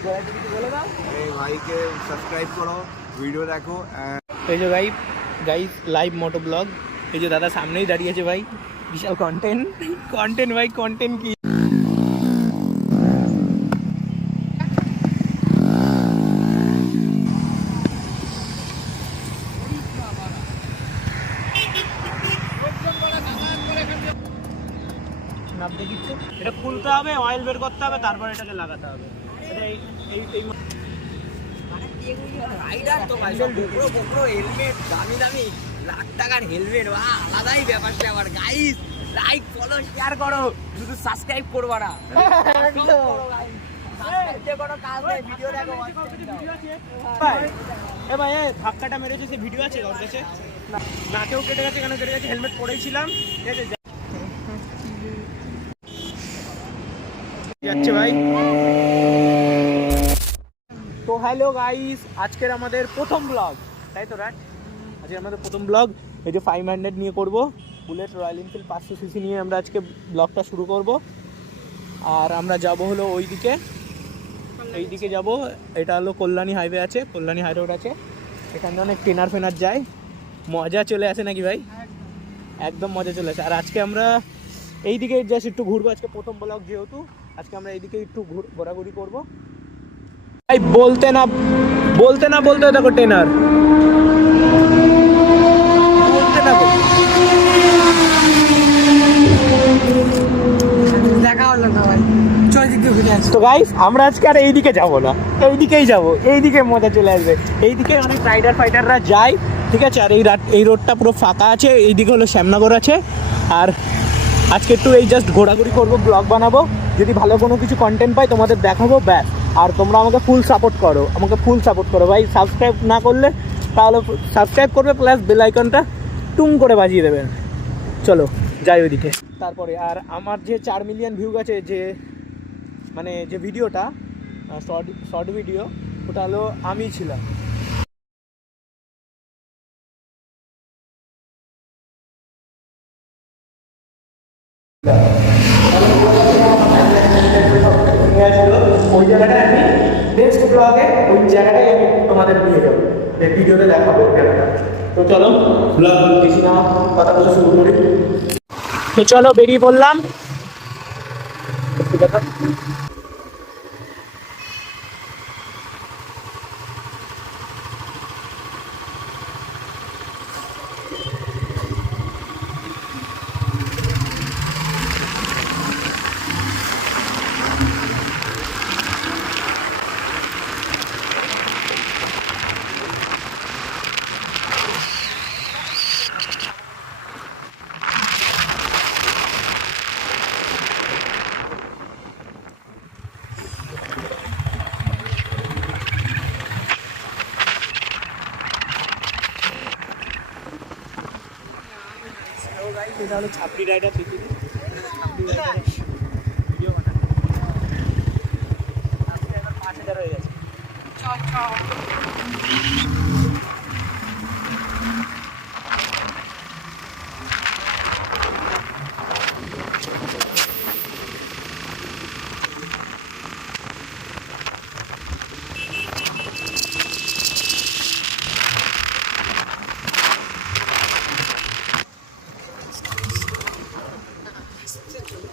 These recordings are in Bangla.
এই ভাইকে সাবস্ক্রাইব করো ভিডিও দেখো এই যে ভাই গাইস লাইভ মোটো ব্লগ এই যে দাদা সামনেই দাঁড়িয়ে আছে ভাই। বিশাল কন্টেন্ট কন্টেন্ট ভাই কন্টেন্ট কি? নাপ দেখিচ্ছে এটা খুলতে হবে অয়েল বের করতে হবে তারপর এটাকে লাগাতে হবে। দামি দামি লাখ টাকার হেলমেট বা আলাদাই ব্যাপার স্যাপার গাইস লাইক শেয়ার করো শুধু সাবস্ক্রাইব করবা না ধাক্কাটা মেরেছে সে ভিডিও আছে ওর কাছে নাকেও কেটে গেছে কেন কেটে গেছে হেলমেট পরেছিলাম ঠিক আছে যাচ্ছে ভাই। হ্যালো গাইস, আজকের আমাদের প্রথম ব্লগ তাই তো রাট আজকে আমাদের প্রথম ব্লগ এই যে ফাইভ হান্ড্রেড নিয়ে করব। বুলেট রয়্যাল এনফিল্ড পাঁচশো সিসি নিয়ে আমরা আজকে ব্লগটা শুরু করব। আর আমরা যাব হলো ওই দিকে এই দিকে যাব। এটা হলো কল্যাণী হাইওয়ে আছে, কল্যাণী হাই রোড আছে। এখানে অনেক ট্রেনার ফেনার যায়। মজা চলে আসে নাকি ভাই? একদম মজা চলে আসে। আর আজকে আমরা এই দিকে জাস্ট একটু ঘুরবো। আজকে প্রথম ব্লগ যেহেতু, আজকে আমরা এইদিকে একটু ঘুর- ঘোরাঘুরি করব। ভাই বলতে না বলতে না বলতে দেখো ট্রেনার বলতে না বলতে। দেখা হলো না ভাই। চল দিক দিয়ে ঘুরে আসো। তো গাইস আমরা আজকে আর এইদিকে যাব না। এইদিকেই যাব। এইদিকে মজা চলে আসবে। এইদিকে অনেক রাইডার ফাইটাররা যায় ঠিক আছে? আর এই এই রোডটা পুরো ফাঁকা আছে। এইদিকে হলো শ্যামনগর আছে। আর আজকে একটু এই জাস্ট ঘোরাঘুরি করব ব্লগ বানাবো। যদি ভালো কোনো কিছু কন্টেন্ট পাই তোমাদের দেখাবো ব্যাস। আর তোমরা আমাকে ফুল সাপোর্ট করো, আমাকে ফুল সাপোর্ট করো। ভাই সাবস্ক্রাইব না করলে তাহলে সাবস্ক্রাইব করবে প্লাস বেলাইকনটা টুম করে বাজিয়ে দেবেন চলো, যাই ওইদিকে। তারপরে, আর আমার যে চার মিলিয়ন ভিউ গেছে, যে মানে যে ভিডিওটা শর্ট শর্ট ভিডিও ওটা হলো আমি ছিলাম। ওই জায়গাটায় আমি নেক্সট ব্লগে ওই জায়গাটাই আমি তোমাদের নিয়ে যাব। ভিডিওতে দেখাবো জায়গাটা। তো চলো, ব্লগ কিছু না, কথা বলতে শুরু করি। তো চলো বেরিয়ে পড়লাম। এটা তাহলে ছাপড়ি রাইডার রাইডার ভিডিও ছাপড়ি রাইডার পাঁচ হাজার হয়ে গেছে।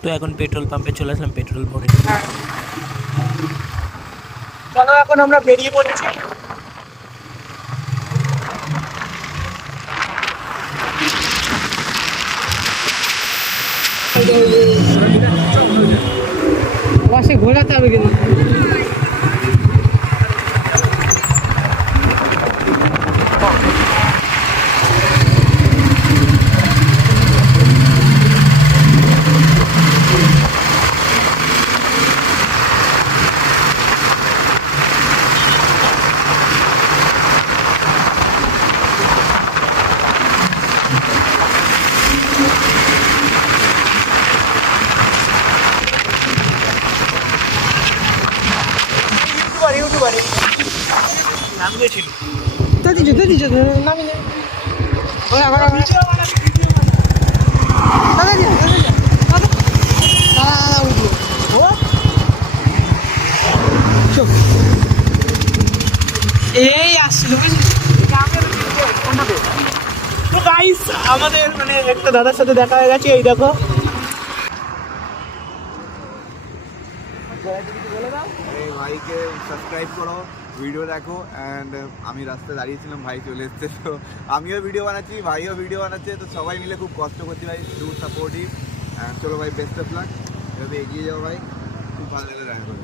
তো এখন পেট্রোল পাম্পে চলে আসলাম পেট্রোল ভরে। চলো এখন আমরা বেরিয়ে পড়েছি? ঘোরাতে হবে কিন্তু। তো দিছো তো দিছো নামি নে। ভিডিও বানাবি দাদা দিও দাদা দিও দাদা। উঠো ও। এই আসলো। তো গাইস আমাদের মানে একটা দাদার সাথে দেখা হয়ে গেছে এই দেখো। এই ভাইকে সাবস্ক্রাইব করো। ভিডিও দেখো অ্যান্ড আমি রাস্তায় দাঁড়িয়েছিলাম, ভাই চলে এসছে, তো আমিও ভিডিও বানাচ্ছি, ভাইও ভিডিও বানাচ্ছে, তো সবাই মিলে খুব কষ্ট করছি, ভাই ডু সাপোর্টিভ চলো ভাই বেস্ট অফ লাক এভাবে এগিয়ে যাও ভাই, খুব ভালো লাগলে দেখা করো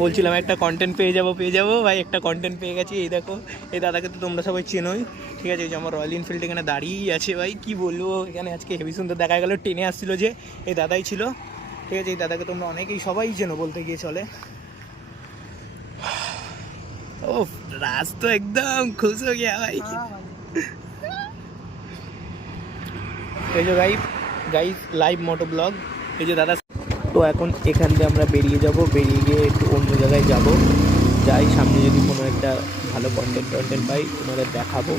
বলছিলাম, একটা কন্টেন্ট পেয়ে যাব পেয়ে যাব, ভাই, একটা কন্টেন্ট পেয়ে গেছি, এই দেখো, এই দাদাকে তো তোমরা সবাই চেনোই, ঠিক আছে যে আমার রয়্যাল এনফিল্ড এখানে দাঁড়িয়েই আছে, ভাই, কি বলব, এখানে আজকে হেভি সুন্দর দেখা গেল, ট্রেনে আসছিল যে, এই দাদাই ছিল, ঠিক আছে, এই দাদাকে তোমরা অনেকেই সবাই চেনো বলতে গিয়ে চলে একদম খুশ হয়ে গিয়া ভাই। এই যে লাইভ মোটো ব্লগ এই যে দাদা, তো এখন এখান দিয়ে আমরা বেরিয়ে যাব, বেরিয়ে গিয়ে একটু অন্য জায়গায় যাব। যাই, সামনে যদি কোনো একটা ভালো কন্টেন্ট টন্টেন্ট পাই, তোমাদের দেখাবো।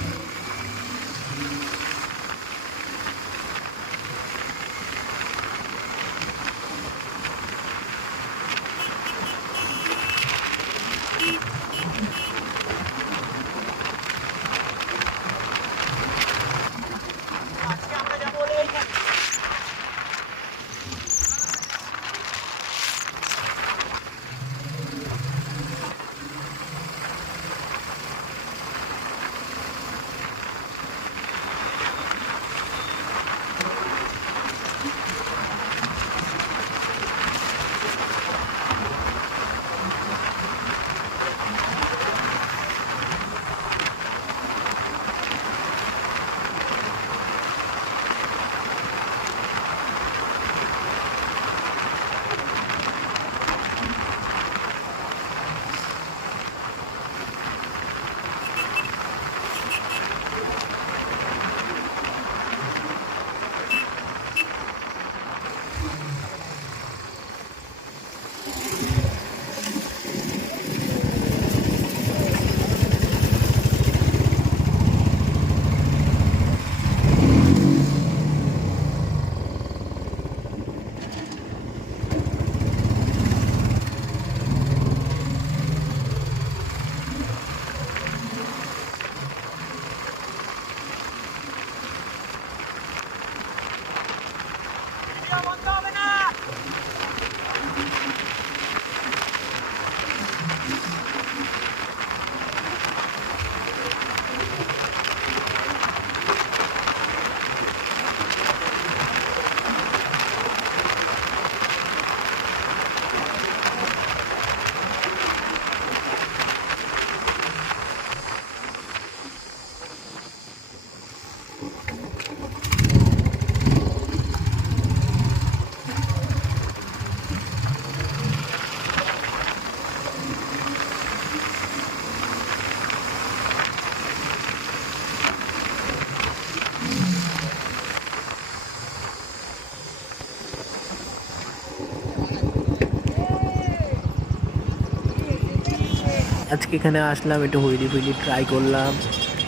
আজকে এখানে আসলাম, একটু হুইলি ফুইলি ট্রাই করলাম।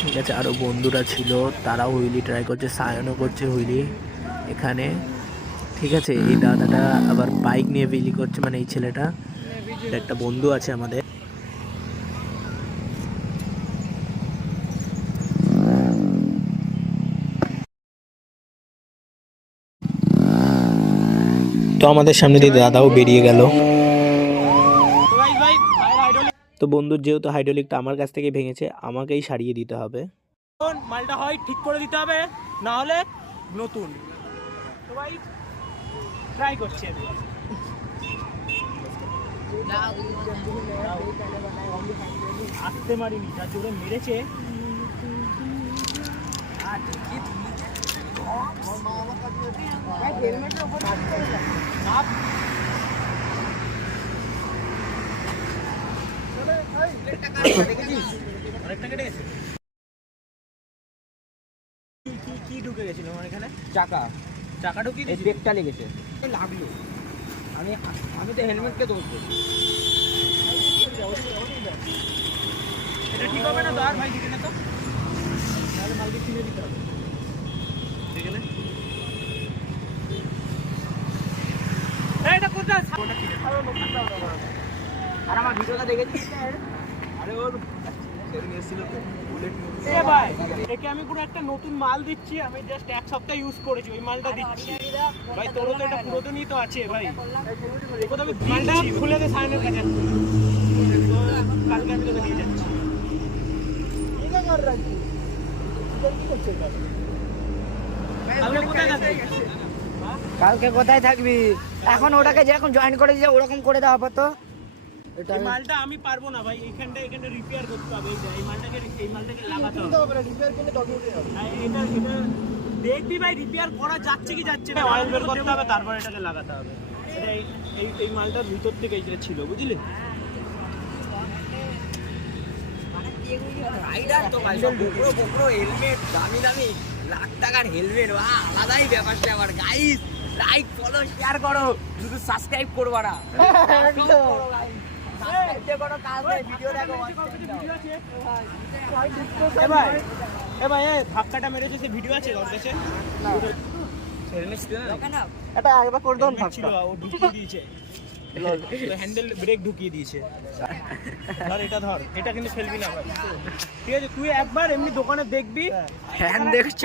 ঠিক আছে আরও বন্ধুরা ছিল, তারাও হুইলি ট্রাই করছে, সায়নও করছে হুইলি এখানে। ঠিক আছে, এই দাদাটা আবার বাইক নিয়ে হুইলি করছে মানে এই ছেলেটা। একটা বন্ধু আছে আমাদের। তো আমাদের সামনে দিয়ে দাদাও বেরিয়ে গেল। তো বন্ধুর যেহেতু হাইড্রোলিকটা আমার কাছ থেকে ভেঙেছে আমাকেই সারিয়ে দিতে হবে। মালটা হয় ঠিক করে দিতে হবে না হলে নতুন। তো ভাই ট্রাই করছি আসতে মারিনি যা জোরে মেরেছে। কি ঢুকে গেছিল আমার এখানে চাকা। চাকা ঢুকিয়ে এই দিয়েছিল? ব্রেকটা লেগেছে। লাগল। আমি আমি তো হেলমেটকে দোষ দিই। এটা ঠিক হবে না তো আর ভাই না তো? তাহলে মালকে কিনে দিতে হবে। দেখে এটা কোথায়? ওটা কিনে লোকটা দাও, দাও, দাও। আর আমার ভিডিওটা দেখেছিস? আরে ওর সেদিন এসেছিল তো বুলেট এ ভাই একে আমি পুরো একটা নতুন মাল দিচ্ছি আমি জাস্ট এক সপ্তাহ ইউজ করেছি ওই মালটা দিচ্ছি। ভাই তোরও তো এটা পুরাতনই তো আছে ভাই। তো মালটা খুলে দে সাইনের কাছে। কালকে আমি তোকে দিয়ে যাচ্ছি। কালকে কোথায় যাচ্ছিস? কালকে কোথায় থাকবি? এখন ওটাকে যেরকম জয়েন করে দিয়েছে ওরকম করে দেওয়া এটা এই মালটা আমি পারব না ভাই এইখানটা এখানটা রিপেয়ার করতে হবে এই মালটাকে এই মালটাকে লাগাতে হবে। আর এটা এটা দেখবি ভাই রিপেয়ার করা যাচ্ছে কি যাচ্ছে না অয়েল বের করতে হবে তারপর এটাকে লাগাতে হবে। এটা এই এই- এই মালটার ভিতর থেকে এইটা ছিল বুঝলি? রাইডার তো ভাই সব গোপ্রো গোপ্রো হেলমেট দামি দামি লাখ টাকার হেলমেট বা আলাদাই ব্যাপারটা আবার। গাইস লাইক ফলো শেয়ার করো শুধু সাবস্ক্রাইব করবা না। এ ভাই এ ভাই এ ধাক্কাটা মেরেছে সে ভিডিও আছে ওর কাছে এটা একবার করে দাও ছিল ও ঢুকিয়ে দিয়েছে হ্যান্ডেল ব্রেক ঢুকিয়ে দিয়েছে ধর এটা ধর এটা কিন্তু ফেলবি না ভাই ঠিক আছে তুই একবার এমনি দোকানে দেখবি ফ্যান দেখছ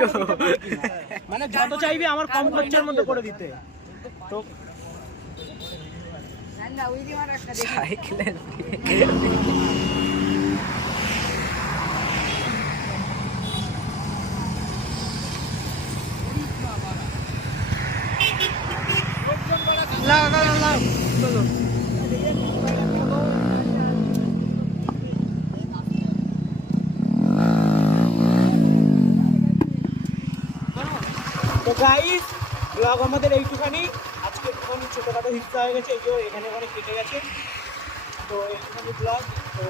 মানে যত চাইবি আমার কম খরচার মধ্যে করে দিতে। তো সাইকেলের তো গাইস ব্লগ আমাদের এইটুখানি আজকে হিস্সা হয়ে গেছে এগুলো এখানে ওখানে কেটে গেছে। তো এইটুখানি ব্লগ তো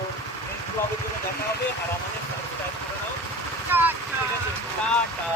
ব্লগের জন্য দেখা হবে, আর আমাদের সাবস্ক্রাইব করে টাটা।